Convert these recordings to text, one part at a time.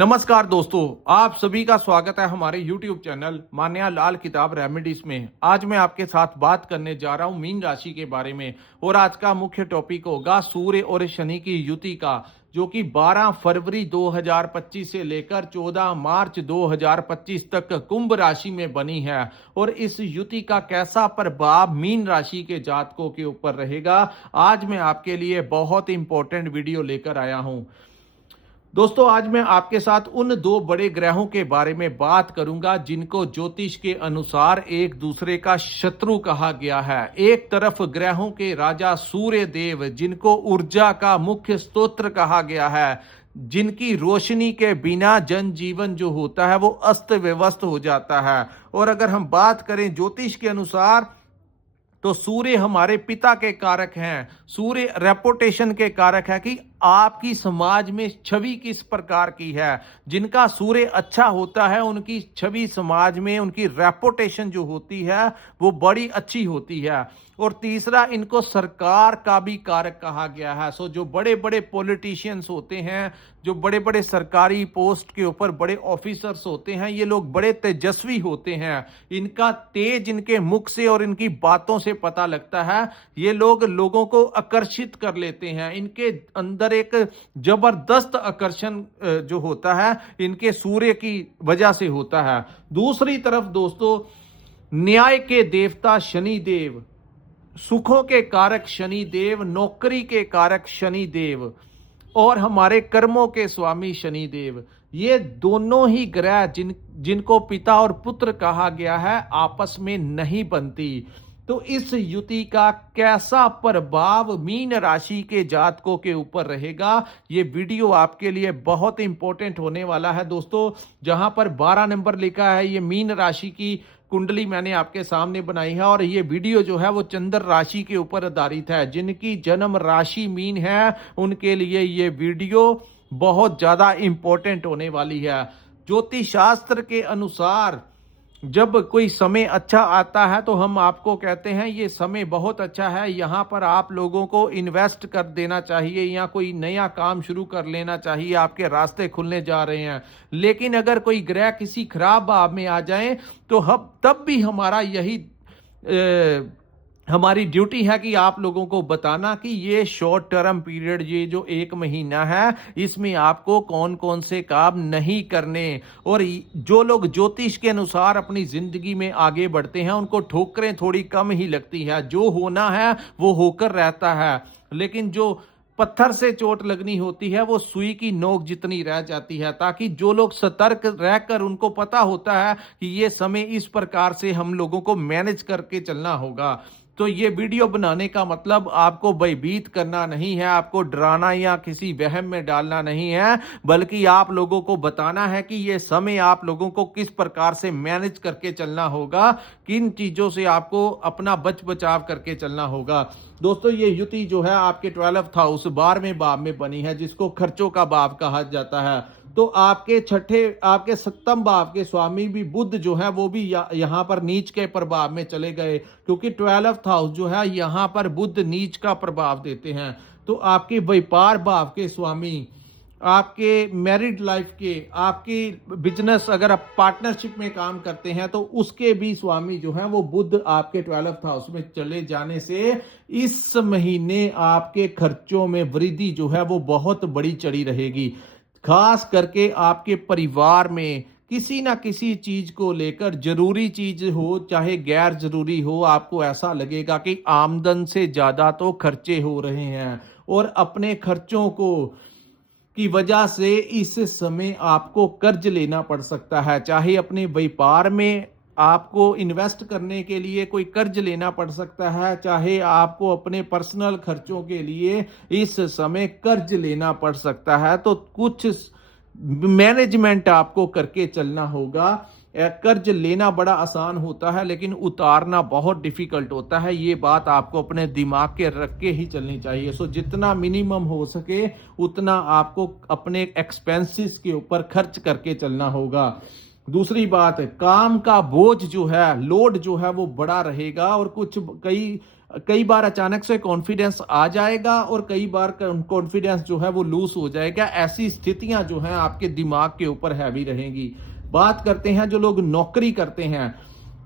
नमस्कार दोस्तों, आप सभी का स्वागत है हमारे YouTube चैनल मान्या लाल किताब रेमेडीज में। आज मैं आपके साथ बात करने जा रहा हूं मीन राशि के बारे में और आज का मुख्य टॉपिक होगा सूर्य और शनि की युति का, जो कि 12 फरवरी 2025 से लेकर 14 मार्च 2025 तक कुंभ राशि में बनी है। और इस युति का कैसा प्रभाव मीन राशि के जातकों के ऊपर रहेगा, आज मैं आपके लिए बहुत इंपॉर्टेंट वीडियो लेकर आया हूं। दोस्तों, आज मैं आपके साथ उन दो बड़े ग्रहों के बारे में बात करूंगा जिनको ज्योतिष के अनुसार एक दूसरे का शत्रु कहा गया है। एक तरफ ग्रहों के राजा सूर्य देव, जिनको ऊर्जा का मुख्य स्रोत कहा गया है, जिनकी रोशनी के बिना जनजीवन जो होता है वो अस्त व्यस्त हो जाता है। और अगर हम बात करें ज्योतिष के अनुसार, तो सूर्य हमारे पिता के कारक हैं। सूर्य रेपुटेशन के कारक है कि आपकी समाज में छवि किस प्रकार की है। जिनका सूर्य अच्छा होता है उनकी छवि समाज में, उनकी रेपुटेशन जो होती है वो बड़ी अच्छी होती है। और तीसरा, इनको सरकार का भी कारक कहा गया है। सो जो बड़े बड़े पॉलिटिशियंस होते हैं, जो बड़े बड़े सरकारी पोस्ट के ऊपर बड़े ऑफिसर्स होते हैं, ये लोग बड़े तेजस्वी होते हैं। इनका तेज इनके मुख से और इनकी बातों से पता लगता है। ये लोग लोगों को आकर्षित कर लेते हैं। इनके अंदर एक जबरदस्त आकर्षण जो होता है इनके सूर्य की वजह से होता है। दूसरी तरफ दोस्तों, न्याय के देवता शनि देव, सुखों के कारक शनि देव, नौकरी के कारक शनि देव और हमारे कर्मों के स्वामी शनि देव, ये दोनों ही ग्रह जिनको पिता और पुत्र कहा गया है, आपस में नहीं बनती। तो इस युति का कैसा प्रभाव मीन राशि के जातकों के ऊपर रहेगा, ये वीडियो आपके लिए बहुत इंपॉर्टेंट होने वाला है दोस्तों। जहां पर 12 नंबर लिखा है, ये मीन राशि की कुंडली मैंने आपके सामने बनाई है और ये वीडियो जो है वो चंद्र राशि के ऊपर आधारित है। जिनकी जन्म राशि मीन है उनके लिए ये वीडियो बहुत ज्यादा इंपॉर्टेंट होने वाली है। ज्योतिष शास्त्र के अनुसार जब कोई समय अच्छा आता है तो हम आपको कहते हैं ये समय बहुत अच्छा है, यहाँ पर आप लोगों को इन्वेस्ट कर देना चाहिए या कोई नया काम शुरू कर लेना चाहिए, आपके रास्ते खुलने जा रहे हैं। लेकिन अगर कोई ग्रह किसी खराब भाव में आ जाए तो हम तब भी हमारा यही हमारी ड्यूटी है कि आप लोगों को बताना कि ये शॉर्ट टर्म पीरियड, ये जो 1 महीना है, इसमें आपको कौन कौन से काम नहीं करने। और जो लोग ज्योतिष के अनुसार अपनी जिंदगी में आगे बढ़ते हैं उनको ठोकरें थोड़ी कम ही लगती है। जो होना है वो होकर रहता है, लेकिन जो पत्थर से चोट लगनी होती है वो सुई की नोक जितनी रह जाती है। ताकि जो लोग सतर्क रहकर, उनको पता होता है कि ये समय इस प्रकार से हम लोगों को मैनेज करके चलना होगा। तो ये वीडियो बनाने का मतलब आपको भयभीत करना नहीं है, आपको डराना या किसी वहम में डालना नहीं है, बल्कि आप लोगों को बताना है कि ये समय आप लोगों को किस प्रकार से मैनेज करके चलना होगा, किन चीजों से आपको अपना बचाव करके चलना होगा। दोस्तों, ये युति जो है आपके 12th हाउस 12वें भाव में बनी है, जिसको खर्चों का भाव कहा जाता है। तो आपके 7वें भाव के स्वामी भी बुध जो है वो भी यहाँ पर नीच के प्रभाव में चले गए, क्योंकि 12th हाउस जो है यहाँ पर बुध नीच का प्रभाव देते हैं। तो आपके व्यापार भाव के स्वामी, आपके मैरिड लाइफ के, आपकी बिजनेस, अगर आप पार्टनरशिप में काम करते हैं तो उसके भी स्वामी जो है वो बुध आपके 12th हाउस में चले जाने से इस महीने आपके खर्चों में वृद्धि जो है वो बहुत बड़ी चढ़ी रहेगी। खास करके आपके परिवार में किसी ना किसी चीज को लेकर, जरूरी चीज हो चाहे गैर जरूरी हो, आपको ऐसा लगेगा कि आमदन से ज्यादा तो खर्चे हो रहे हैं। और अपने खर्चों को की वजह से इस समय आपको कर्ज लेना पड़ सकता है। चाहे अपने व्यापार में आपको इन्वेस्ट करने के लिए कोई कर्ज लेना पड़ सकता है, चाहे आपको अपने पर्सनल खर्चों के लिए इस समय कर्ज लेना पड़ सकता है। तो कुछ मैनेजमेंट आपको करके चलना होगा। कर्ज लेना बड़ा आसान होता है लेकिन उतारना बहुत डिफिकल्ट होता है। ये बात आपको अपने दिमाग के रख के ही चलनी चाहिए। सो जितना मिनिमम हो सके उतना आपको अपने एक्सपेंसेस के ऊपर खर्च करके चलना होगा। दूसरी बात, काम का बोझ जो है, लोड जो है वो बड़ा रहेगा और कई कई बार अचानक से कॉन्फिडेंस आ जाएगा और कई बार कॉन्फिडेंस जो है वो लूज हो जाएगा। ऐसी स्थितियां जो हैं आपके दिमाग के ऊपर हैवी रहेंगी। बात करते हैं जो लोग नौकरी करते हैं,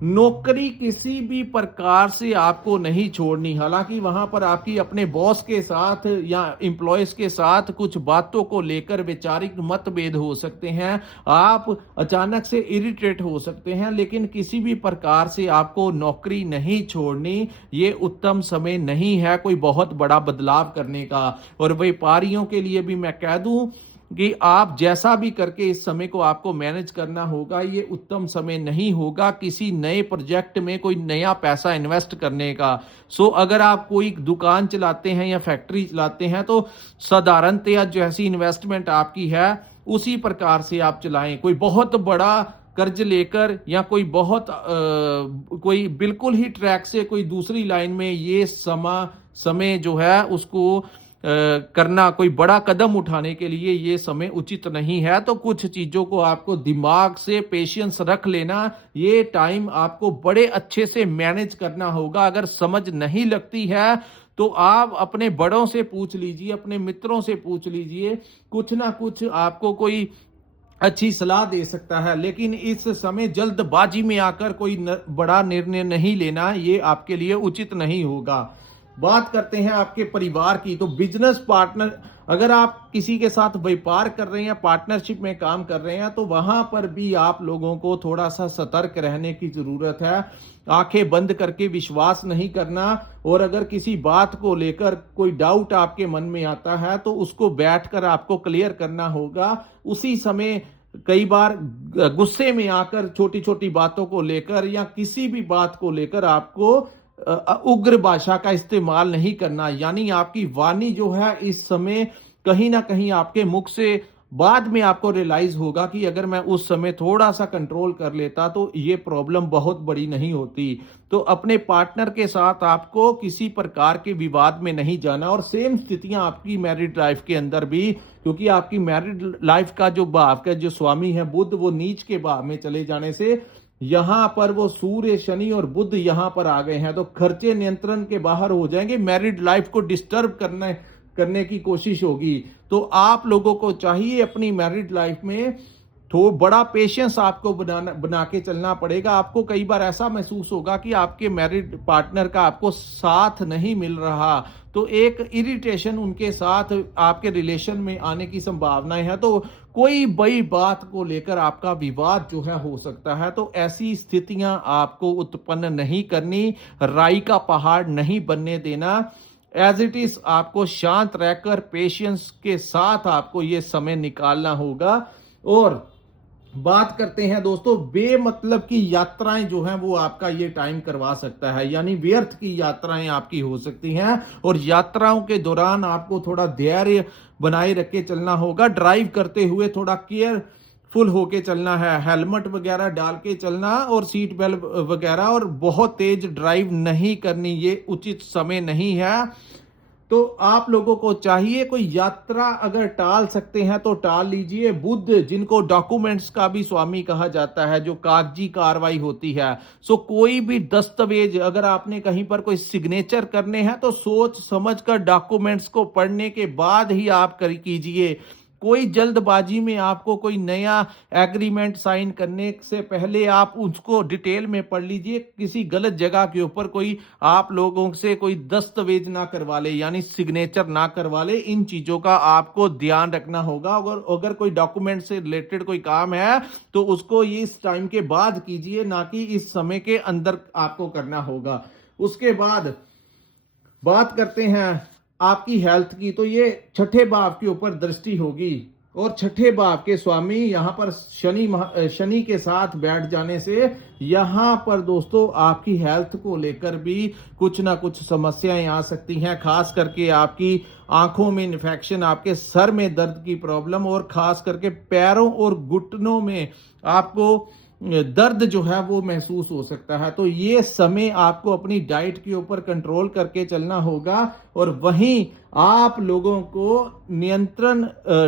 नौकरी किसी भी प्रकार से आपको नहीं छोड़नी। हालांकि वहां पर आपकी अपने बॉस के साथ या एम्प्लॉयज के साथ कुछ बातों को लेकर वैचारिक मतभेद हो सकते हैं, आप अचानक से इरिटेट हो सकते हैं, लेकिन किसी भी प्रकार से आपको नौकरी नहीं छोड़नी। ये उत्तम समय नहीं है कोई बहुत बड़ा बदलाव करने का। और व्यापारियों के लिए भी मैं कह दूं कि आप जैसा भी करके इस समय को आपको मैनेज करना होगा, ये उत्तम समय नहीं होगा किसी नए प्रोजेक्ट में कोई नया पैसा इन्वेस्ट करने का। सो अगर आप कोई दुकान चलाते हैं या फैक्ट्री चलाते हैं तो साधारणतया जैसी इन्वेस्टमेंट आपकी है उसी प्रकार से आप चलाएं। कोई बहुत बड़ा कर्ज लेकर या कोई कोई बिल्कुल ही ट्रैक से कोई दूसरी लाइन में ये समय जो है उसको करना, कोई बड़ा कदम उठाने के लिए ये समय उचित नहीं है। तो कुछ चीजों को आपको दिमाग से पेशेंस रख लेना, ये टाइम आपको बड़े अच्छे से मैनेज करना होगा। अगर समझ नहीं लगती है तो आप अपने बड़ों से पूछ लीजिए, अपने मित्रों से पूछ लीजिए, कुछ ना कुछ आपको कोई अच्छी सलाह दे सकता है। लेकिन इस समय जल्दबाजी में आकर कोई बड़ा निर्णय नहीं लेना, ये आपके लिए उचित नहीं होगा। बात करते हैं आपके परिवार की, तो बिजनेस पार्टनर, अगर आप किसी के साथ व्यापार कर रहे हैं, पार्टनरशिप में काम कर रहे हैं, तो वहां पर भी आप लोगों को थोड़ा सा सतर्क रहने की जरूरत है। आंखें बंद करके विश्वास नहीं करना। और अगर किसी बात को लेकर कोई डाउट आपके मन में आता है तो उसको बैठकर आपको क्लियर करना होगा। उसी समय कई बार गुस्से में आकर छोटी छोटी बातों को लेकर या किसी भी बात को लेकर आपको उग्र भाषा का इस्तेमाल नहीं करना। यानी आपकी वाणी जो है इस समय कहीं ना कहीं आपके मुख से बाद में आपको रियलाइज होगा कि अगर मैं उस समय थोड़ा सा कंट्रोल कर लेता तो ये प्रॉब्लम बहुत बड़ी नहीं होती। तो अपने पार्टनर के साथ आपको किसी प्रकार के विवाद में नहीं जाना। और सेम स्थितियां आपकी मैरिड लाइफ के अंदर भी, क्योंकि आपकी मैरिड लाइफ का जो भाव का जो स्वामी है बुध, वो नीच के भाव में चले जाने से यहां पर वो सूर्य, शनि और बुध यहां पर आ गए हैं, तो खर्चे नियंत्रण के बाहर हो जाएंगे। मैरिड लाइफ को डिस्टर्ब करने की कोशिश होगी। तो आप लोगों को चाहिए अपनी मैरिड लाइफ में तो बड़ा पेशेंस आपको बना के चलना पड़ेगा। आपको कई बार ऐसा महसूस होगा कि आपके मैरिड पार्टनर का आपको साथ नहीं मिल रहा, तो एक इरिटेशन उनके साथ आपके रिलेशन में आने की संभावनाएं हैं। तो कोई बड़ी बात को लेकर आपका विवाद जो है हो सकता है। तो ऐसी स्थितियां आपको उत्पन्न नहीं करनी, राई का पहाड़ नहीं बनने देना। एज इट इज आपको शांत रहकर पेशेंस के साथ आपको ये समय निकालना होगा। और बात करते हैं दोस्तों, बेमतलब की यात्राएं जो हैं वो आपका ये टाइम करवा सकता है, यानी व्यर्थ की यात्राएं आपकी हो सकती हैं। और यात्राओं के दौरान आपको थोड़ा धैर्य बनाए रख के चलना होगा। ड्राइव करते हुए थोड़ा केयरफुल होके चलना है, हेलमेट वगैरह डाल के चलना और सीट बेल्ट वगैरह, और बहुत तेज ड्राइव नहीं करनी, ये उचित समय नहीं है। तो आप लोगों को चाहिए कोई यात्रा अगर टाल सकते हैं तो टाल लीजिए। बुध, जिनको डॉक्यूमेंट्स का भी स्वामी कहा जाता है, जो कागजी कार्रवाई होती है, सो कोई भी दस्तावेज अगर आपने कहीं पर कोई सिग्नेचर करने हैं तो सोच समझकर डॉक्यूमेंट्स को पढ़ने के बाद ही आप कीजिए। कोई जल्दबाजी में आपको कोई नया एग्रीमेंट साइन करने से पहले आप उसको डिटेल में पढ़ लीजिए। किसी गलत जगह के ऊपर कोई आप लोगों से कोई दस्तावेज ना करवा ले, यानी सिग्नेचर ना करवा ले। इन चीजों का आपको ध्यान रखना होगा। अगर कोई डॉक्यूमेंट से रिलेटेड कोई काम है तो उसको इस टाइम के बाद कीजिए, ना कि इस समय के अंदर आपको करना होगा। उसके बाद बात करते हैं आपकी हेल्थ की, तो ये छठे भाव के ऊपर दृष्टि होगी। और छठे भाव के स्वामी यहां पर शनि के साथ बैठ जाने से यहां पर दोस्तों आपकी हेल्थ को लेकर भी कुछ ना कुछ समस्याएं आ सकती हैं। खास करके आपकी आंखों में इन्फेक्शन, आपके सर में दर्द की प्रॉब्लम, और खास करके पैरों और घुटनों में आपको दर्द जो है वो महसूस हो सकता है। तो ये समय आपको अपनी डाइट के ऊपर कंट्रोल करके चलना होगा। और वहीं आप लोगों को नियंत्रण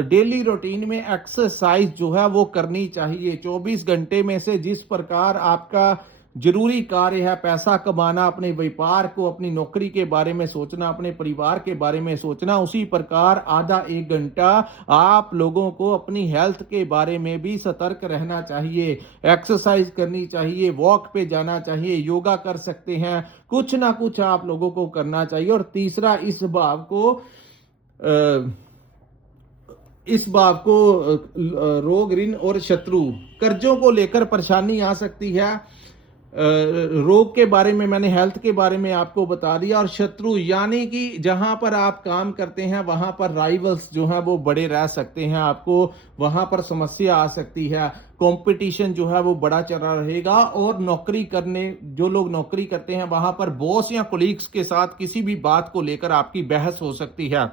डेली रूटीन में एक्सरसाइज जो है वो करनी चाहिए। 24 घंटे में से जिस प्रकार आपका जरूरी कार्य है। पैसा कमाना, अपने व्यापार को, अपनी नौकरी के बारे में सोचना, अपने परिवार के बारे में सोचना। उसी प्रकार आधा एक घंटा आप लोगों को अपनी हेल्थ के बारे में भी सतर्क रहना चाहिए। एक्सरसाइज करनी चाहिए, वॉक पे जाना चाहिए, योगा कर सकते हैं, कुछ ना कुछ आप लोगों को करना चाहिए। और तीसरा, इस भाव को रोग, ऋण और शत्रु, कर्जों को लेकर परेशानी आ सकती है। रोग के बारे में मैंने, हेल्थ के बारे में आपको बता दिया। और शत्रु यानी कि जहां पर आप काम करते हैं वहां पर राइवल्स जो है वो बड़े रह सकते हैं, आपको वहां पर समस्या आ सकती है। कंपटीशन जो है वो बड़ा चला रहेगा। और जो लोग नौकरी करते हैं वहां पर बॉस या कोलीग्स के साथ किसी भी बात को लेकर आपकी बहस हो सकती है।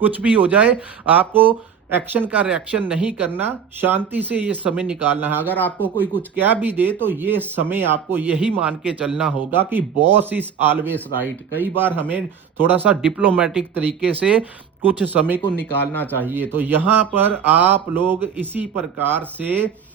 कुछ भी हो जाए, आपको एक्शन का रिएक्शन नहीं करना, शांति से ये समय निकालना है। अगर आपको कोई कुछ कह भी दे तो ये समय आपको यही मान के चलना होगा कि बॉस इज ऑलवेज राइट। कई बार हमें थोड़ा सा डिप्लोमेटिक तरीके से कुछ समय को निकालना चाहिए। तो यहां पर आप लोग इसी प्रकार से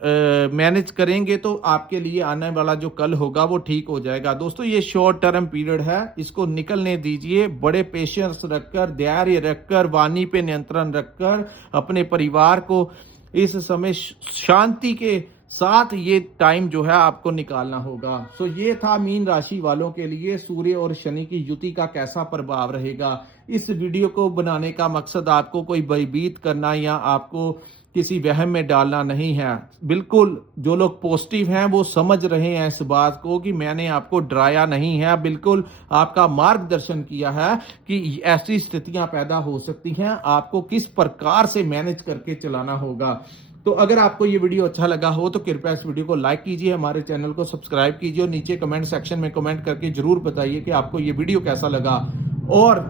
मैनेज करेंगे तो आपके लिए आने वाला जो कल होगा वो ठीक हो जाएगा। दोस्तों, ये शॉर्ट टर्म पीरियड है, इसको निकलने दीजिए। बड़े पेशेंस रखकर, धैर्य रखकर, वाणी पे नियंत्रण रखकर अपने परिवार को इस समय शांति के साथ ये टाइम जो है आपको निकालना होगा। सो ये था मीन राशि वालों के लिए सूर्य और शनि की युति का कैसा प्रभाव रहेगा। इस वीडियो को बनाने का मकसद आपको कोई भयभीत करना या आपको किसी वहम में डालना नहीं है। बिल्कुल जो लोग पॉजिटिव हैं वो समझ रहे हैं इस बात को कि मैंने आपको डराया नहीं है, बिल्कुल आपका मार्गदर्शन किया है कि ऐसी स्थितियां पैदा हो सकती हैं, आपको किस प्रकार से मैनेज करके चलाना होगा। तो अगर आपको ये वीडियो अच्छा लगा हो तो कृपया इस वीडियो को लाइक कीजिए, हमारे चैनल को सब्सक्राइब कीजिए और नीचे कमेंट सेक्शन में कमेंट करके जरूर बताइए कि आपको ये वीडियो कैसा लगा। और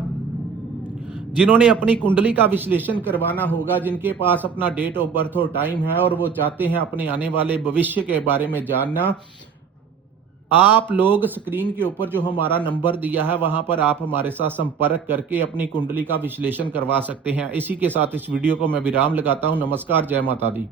जिन्होंने अपनी कुंडली का विश्लेषण करवाना होगा, जिनके पास अपना डेट ऑफ बर्थ और टाइम है और वो चाहते हैं अपने आने वाले भविष्य के बारे में जानना, आप लोग स्क्रीन के ऊपर जो हमारा नंबर दिया है वहां पर आप हमारे साथ संपर्क करके अपनी कुंडली का विश्लेषण करवा सकते हैं। इसी के साथ इस वीडियो को मैं विराम लगाता हूं। नमस्कार, जय माता दी।